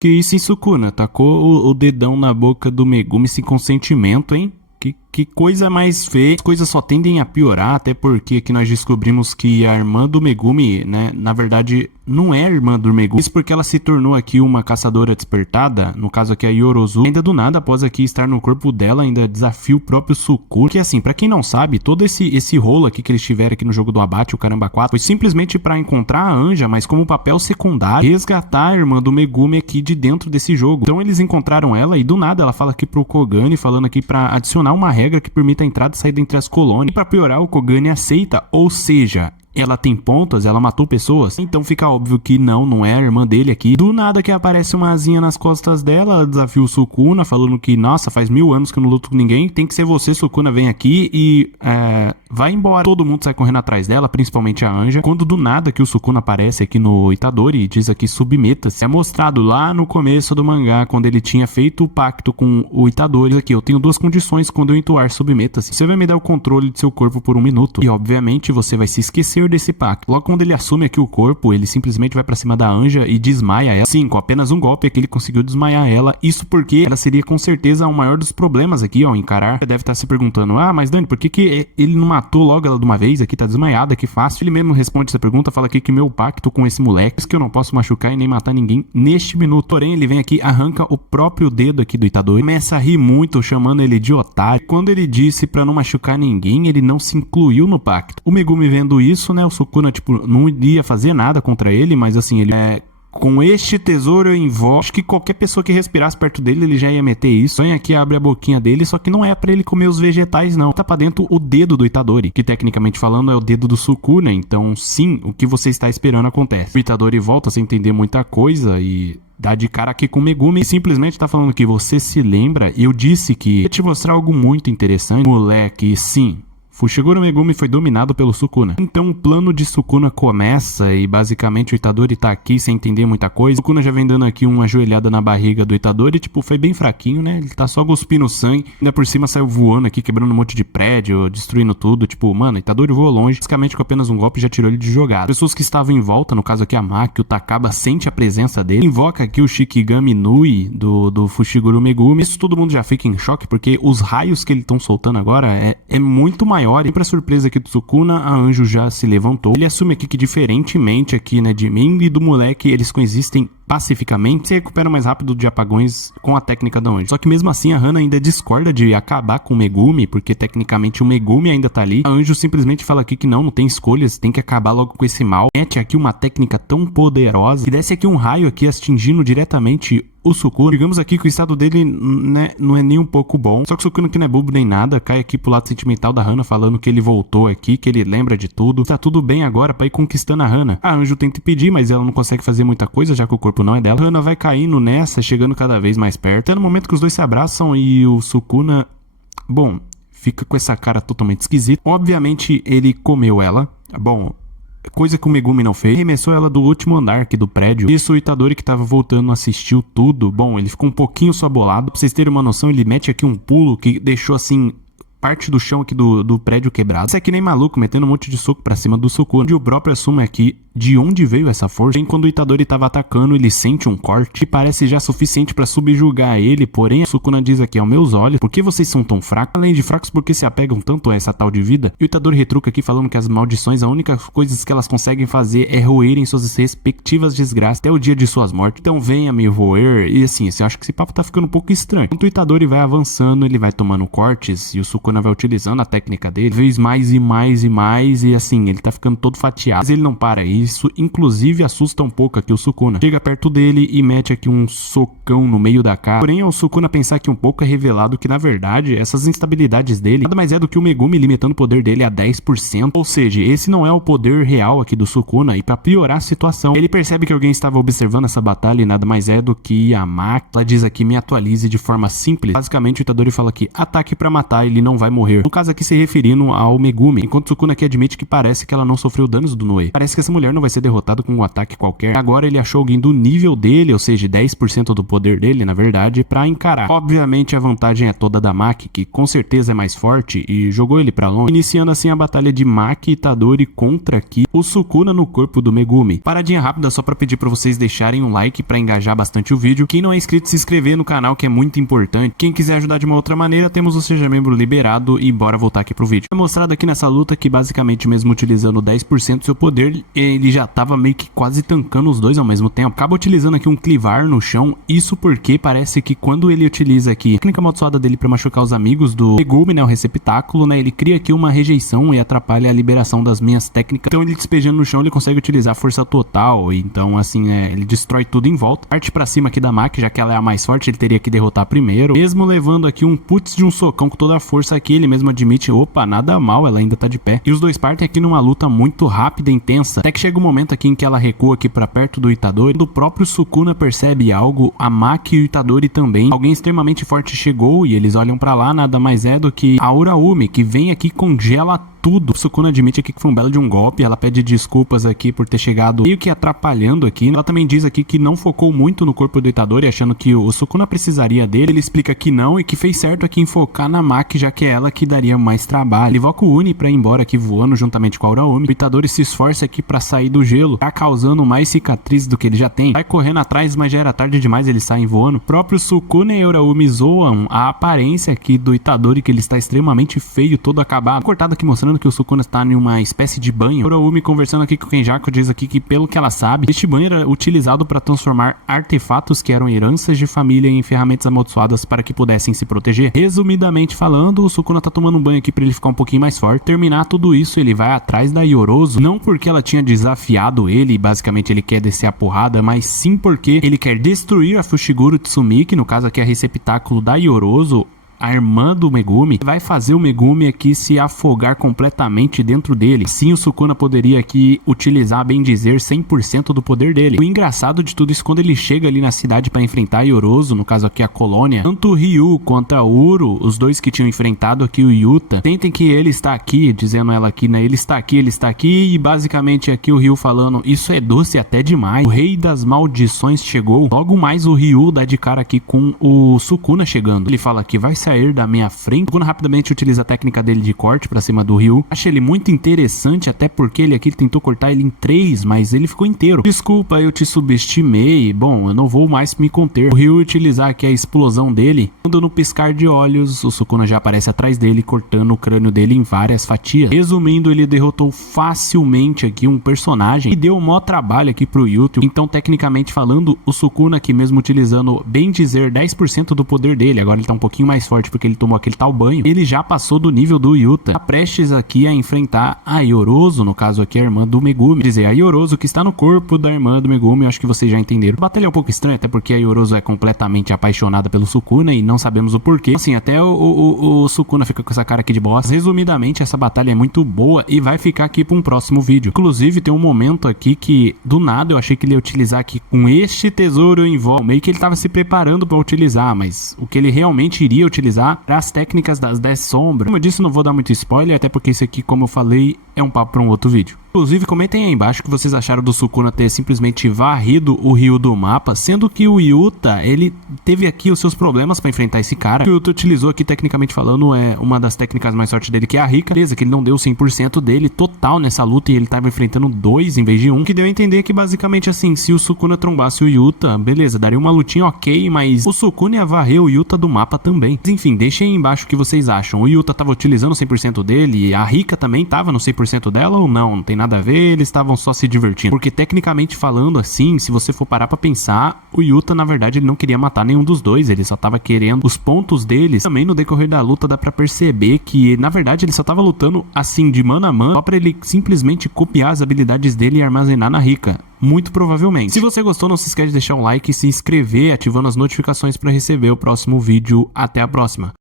Que isso, hein, Sukuna? Tacou o dedão na boca do Megumi sem consentimento, hein? Que coisa mais feia. As coisas só tendem a piorar, até porque aqui nós descobrimos que a irmã do Megumi, né, na verdade, não é a irmã do Megumi. Isso porque ela se tornou aqui uma caçadora despertada, no caso aqui a Yorozu. Ainda do nada, após aqui estar no corpo dela, ainda desafia o próprio Sukuna. Que assim, pra quem não sabe, todo esse rolo aqui que eles tiveram aqui no jogo do abate, o Caramba 4, foi simplesmente pra encontrar a Anja, mas como papel secundário, resgatar a irmã do Megumi aqui de dentro desse jogo. Então eles encontraram ela e do nada ela fala aqui pro Kogane, falando aqui pra adicionar uma regra que permite a entrada e saída entre as colônias. E pra piorar, o Kogane aceita, ou seja, ela tem pontas, ela matou pessoas, então fica óbvio que não é a irmã dele aqui. Do nada que aparece uma asinha nas costas dela, ela desafia o Sukuna, falando que, nossa, faz 1000 anos que eu não luto com ninguém, tem que ser você, Sukuna, vem aqui e vai embora. Todo mundo sai correndo atrás dela, principalmente a Anja, quando do nada que o Sukuna aparece aqui no Itadori e diz aqui, submeta-se. É mostrado lá no começo do mangá, quando ele tinha feito o pacto com o Itadori, aqui, eu tenho 2 condições quando eu entoar submeta-se. Você vai me dar o controle de seu corpo por 1 minuto, e obviamente você vai se esquecer desse pacto. Logo quando ele assume aqui o corpo, ele simplesmente vai pra cima da Anja e desmaia ela. Sim, com apenas um golpe aqui ele conseguiu desmaiar ela. Isso porque ela seria com certeza o maior dos problemas aqui, ó, encarar. Você deve estar se perguntando, ah, mas Dani, por que ele não matou logo ela de uma vez? Aqui tá desmaiada, que fácil. Ele mesmo responde essa pergunta, fala aqui que meu pacto com esse moleque, que eu não posso machucar e nem matar ninguém neste minuto. Porém, ele vem aqui, arranca o próprio dedo aqui do Itadori, começa a rir muito, chamando ele de otário. Quando ele disse pra não machucar ninguém, ele não se incluiu no pacto. O Megumi vendo isso, né, o Sukuna, tipo, não iria fazer nada contra ele, mas assim, ele com este tesouro eu invoco. Acho que qualquer pessoa que respirasse perto dele, ele já ia meter isso. Vem aqui, abre a boquinha dele, só que não é pra ele comer os vegetais, não. Tá pra dentro o dedo do Itadori, que tecnicamente falando é o dedo do Sukuna. Então, sim, o que você está esperando acontece. O Itadori volta sem entender muita coisa e dá de cara aqui com o Megumi e simplesmente tá falando que você se lembra, eu disse que ia te mostrar algo muito interessante. Moleque, sim. Fushiguro Megumi foi dominado pelo Sukuna. Então o plano de Sukuna começa e basicamente o Itadori tá aqui sem entender muita coisa. O Sukuna já vem dando aqui uma ajoelhada na barriga do Itadori, tipo, foi bem fraquinho, né? Ele tá só cuspindo sangue. Ainda por cima saiu voando aqui, quebrando um monte de prédio, destruindo tudo. Tipo, mano, Itadori voou longe. Basicamente com apenas um golpe já tirou ele de jogada. Pessoas que estavam em volta, no caso aqui a Maki, o Takaba sente a presença dele. Invoca aqui o Shikigami Nui do Fushiguro Megumi. Isso todo mundo já fica em choque, porque os raios que eles estão soltando agora é muito maior. E pra surpresa aqui do Sukuna, a Anjo já se levantou. Ele assume aqui que diferentemente aqui, né, de mim e do moleque, eles coexistem pacificamente, se recupera mais rápido de apagões com a técnica da Anjo. Só que mesmo assim a Hana ainda discorda de acabar com o Megumi, porque tecnicamente o Megumi ainda tá ali. A Anjo simplesmente fala aqui que não tem escolhas, tem que acabar logo com esse mal. Mete aqui uma técnica tão poderosa que desce aqui um raio aqui atingindo diretamente o Sukuna. Digamos aqui que o estado dele, né, não é nem um pouco bom. Só que o Sukuna aqui não é bobo nem nada, cai aqui pro lado sentimental da Hana, falando que ele voltou aqui, que ele lembra de tudo. Tá tudo bem agora pra ir conquistando a Hana. A Anjo tenta impedir, mas ela não consegue fazer muita coisa, já que o corpo não é dela. A Hana vai caindo nessa, chegando cada vez mais perto. Até no momento que os dois se abraçam e o Sukuna, bom, fica com essa cara totalmente esquisita. Obviamente ele comeu ela. Bom, coisa que o Megumi não fez, arremessou ela do último andar aqui do prédio. Isso o Itadori, que tava voltando, assistiu tudo. Bom, ele ficou um pouquinho só bolado. Pra vocês terem uma noção, ele mete aqui um pulo que deixou assim parte do chão aqui do prédio quebrado. Isso é que nem maluco, metendo um monte de soco pra cima do Sukuna. E o próprio assume aqui de onde veio essa força. E quando o Itadori tava atacando, ele sente um corte que parece já suficiente pra subjugar ele. Porém, a Sukuna diz aqui, aos meus olhos, por que vocês são tão fracos? Além de fracos, porque se apegam tanto a essa tal de vida? E o Itadori retruca aqui falando que as maldições, a única coisa que elas conseguem fazer é roerem suas respectivas desgraças até o dia de suas mortes. Então venha me roer. E assim, você acha que esse papo tá ficando um pouco estranho. Enquanto o Itadori vai avançando, ele vai tomando cortes e o Sukuna vai utilizando a técnica dele, vez mais e mais e mais, e assim, ele tá ficando todo fatiado. Mas ele não para isso, inclusive assusta um pouco aqui o Sukuna. Chega perto dele e mete aqui um socão no meio da cara. Porém, ao Sukuna pensar aqui um pouco, é revelado que na verdade, essas instabilidades dele nada mais é do que o Megumi limitando o poder dele a 10%. Ou seja, esse não é o poder real aqui do Sukuna, e pra piorar a situação, ele percebe que alguém estava observando essa batalha e nada mais é do que a Maki. Ela diz aqui, me atualize de forma simples. Basicamente, o Itadori fala aqui, ataque pra matar, ele não vai morrer. No caso aqui se referindo ao Megumi, enquanto Sukuna aqui admite que parece que ela não sofreu danos do Noe. Parece que essa mulher não não vai ser derrotado com um ataque qualquer. Agora ele achou alguém do nível dele, ou seja, 10% do poder dele, na verdade, pra encarar. Obviamente a vantagem é toda da Maki, que com certeza é mais forte, e jogou ele pra longe, iniciando assim a batalha de Maki e Itadori contra aqui o Sukuna no corpo do Megumi. Paradinha rápida só pra pedir pra vocês deixarem um like pra engajar bastante o vídeo. Quem não é inscrito, se inscrever no canal, que é muito importante. Quem quiser ajudar de uma outra maneira, temos o Seja Membro liberado, e bora voltar aqui pro vídeo. É mostrado aqui nessa luta que basicamente mesmo utilizando 10% do seu poder, ele já tava meio que quase tancando os dois ao mesmo tempo. Acaba utilizando aqui um clivar no chão, isso porque parece que quando ele utiliza aqui a técnica amaldiçoada dele pra machucar os amigos do Megumi, né, o receptáculo, né, ele cria aqui uma rejeição e atrapalha a liberação das minhas técnicas. Então ele despejando no chão, ele consegue utilizar força total, então assim, ele destrói tudo em volta. Parte pra cima aqui da Maki, já que ela é a mais forte, ele teria que derrotar primeiro. Mesmo levando aqui um putz de um socão com toda a força aqui, ele mesmo admite, opa, nada mal, ela ainda tá de pé. E os dois partem aqui numa luta muito rápida e intensa, até que chega um momento aqui em que ela recua aqui pra perto do Itadori. Quando o próprio Sukuna percebe algo, a Maki e o Itadori também. Alguém extremamente forte chegou e eles olham pra lá, nada mais é do que a Uraumi, que vem aqui e congela tudo. O Sukuna admite aqui que foi um belo de um golpe, ela pede desculpas aqui por ter chegado meio que atrapalhando aqui. Ela também diz aqui que não focou muito no corpo do Itadori, achando que o Sukuna precisaria dele. Ele explica que não e que fez certo aqui em focar na Maki, já que é ela que daria mais trabalho. Ele invoca o Uni pra ir embora aqui voando juntamente com a Uraumi. O Itadori se esforça aqui pra sair do gelo, tá causando mais cicatrizes do que ele já tem. Vai correndo atrás, mas já era tarde demais, eles saem voando. O próprio Sukuna e a Uraumi zoam a aparência aqui do Itadori, que ele está extremamente feio, todo acabado. Cortado aqui mostrando que o Sukuna está em uma espécie de banho. Uraumi conversando aqui com o Kenjaku diz aqui que, pelo que ela sabe, este banho era utilizado para transformar artefatos que eram heranças de família em ferramentas amaldiçoadas para que pudessem se proteger. Resumidamente falando, o Sukuna tá tomando um banho aqui para ele ficar um pouquinho mais forte. Terminar tudo isso, ele vai atrás da Yorozu, não porque ela tinha desafiado ele, basicamente ele quer descer a porrada, mas sim porque ele quer destruir a Fushiguro Tsumiki, no caso aqui a receptáculo da Yorozu, a irmã do Megumi, vai fazer o Megumi aqui se afogar completamente dentro dele. Sim, o Sukuna poderia aqui utilizar, bem dizer, 100% do poder dele. O engraçado de tudo isso, quando ele chega ali na cidade para enfrentar a Yorozu, no caso aqui a colônia, tanto o Ryu quanto a Uro, os dois que tinham enfrentado aqui o Yuta, sentem que ele está aqui, dizendo ela aqui, né, ele está aqui, e basicamente aqui o Ryu falando, isso é doce até demais, o rei das maldições chegou. Logo mais o Ryu dá de cara aqui com o Sukuna chegando. Ele fala que vai sair da minha frente. O Sukuna rapidamente utiliza a técnica dele de corte pra cima do Ryu. Acho ele muito interessante, até porque ele aqui tentou cortar ele em 3, mas ele ficou inteiro. Desculpa, eu te subestimei. Bom, eu não vou mais me conter. O Ryu utilizar aqui a explosão dele. Quando no piscar de olhos, o Sukuna já aparece atrás dele, cortando o crânio dele em várias fatias. Resumindo, ele derrotou facilmente aqui um personagem e deu um maior trabalho aqui pro Yuta. Então, tecnicamente falando, o Sukuna aqui mesmo utilizando, bem dizer, 10% do poder dele. Agora ele tá um pouquinho mais forte porque ele tomou aquele tal banho, ele já passou do nível do Yuta. Tá prestes aqui a enfrentar a Yorozu, no caso aqui a irmã do Megumi. Quer dizer, a Yorozu que está no corpo da irmã do Megumi, eu acho que vocês já entenderam. A batalha é um pouco estranha, até porque a Yorozu é completamente apaixonada pelo Sukuna e não sabemos o porquê. Assim, até o Sukuna fica com essa cara aqui de bosta. Resumidamente, essa batalha é muito boa e vai ficar aqui para um próximo vídeo. Inclusive, tem um momento aqui que, do nada, eu achei que ele ia utilizar aqui com este tesouro em volta. Meio que ele estava se preparando para utilizar, mas o que ele realmente iria utilizar para as técnicas das 10 sombras. Como eu disse, não vou dar muito spoiler, até porque isso aqui, como eu falei, é um papo para um outro vídeo. Inclusive, comentem aí embaixo o que vocês acharam do Sukuna ter simplesmente varrido o Ryu do mapa, sendo que o Yuta, ele teve aqui os seus problemas para enfrentar esse cara. O que o Yuta utilizou aqui, tecnicamente falando, é uma das técnicas mais fortes dele, que é a Rika. Beleza, que ele não deu 100% dele total nessa luta e ele tava enfrentando 2 em vez de 1, que deu a entender que basicamente assim, se o Sukuna trombasse o Yuta, beleza, daria uma lutinha ok, mas o Sukuna ia varrer o Yuta do mapa também. Mas, enfim, deixem aí embaixo o que vocês acham. O Yuta tava utilizando 100% dele, a Rika também tava no 100% dela ou não? Não tem nada a ver, eles estavam só se divertindo. Porque tecnicamente falando assim, se você for parar pra pensar, o Yuta na verdade ele não queria matar nenhum dos dois, ele só tava querendo os pontos deles. Também no decorrer da luta dá pra perceber que na verdade ele só tava lutando assim de mano a mano, só pra ele simplesmente copiar as habilidades dele e armazenar na Rika. Muito provavelmente. Se você gostou, não se esquece de deixar um like e se inscrever, ativando as notificações para receber o próximo vídeo. Até a próxima.